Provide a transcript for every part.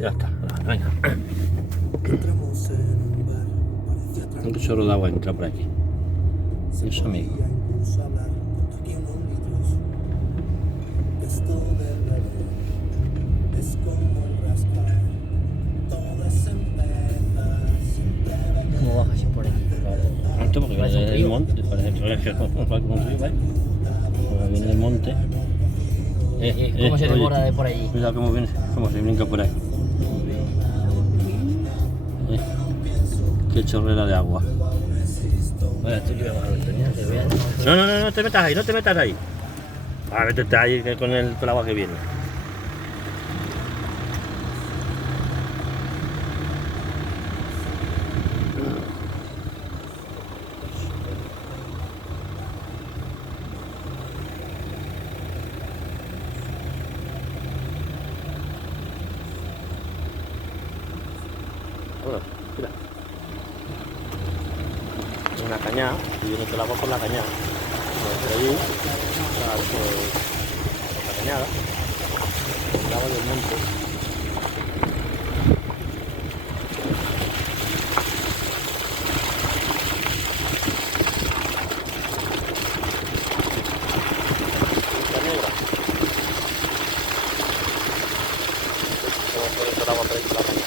Ya está, venga. Un chorro de agua entra por aquí. Eso, amigo. ¿Cómo baja así por aquí? Esto porque viene del monte, parece que va como un río, ¿vale? Porque viene del monte. ¿Cómo se oye, desborda de por allí? Mira cómo viene, cómo se brinca por ahí. Qué chorrera de agua. Bueno, estoy que voy a bajar el tenía, que vean. No te metas ahí, no te metas ahí. A ver, vete ahí con el agua que viene. Bueno, mira. Una cañada, y viene todo el agua por la cañada. Por allí, claro, por la cañada, el agua del monte. La negra. Como por eso el agua por ahí por la cañada.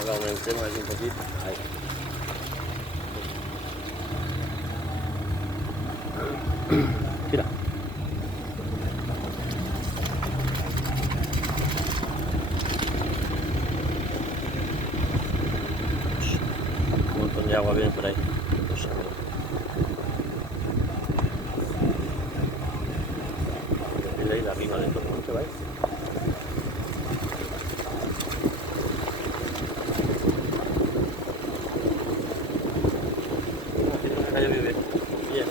Ahora aumentemos aquí un poquito. Ahí. Mira. Un montón de agua viene por ahí. Mira ahí la rima de todo el monte, ¿vais? Bien.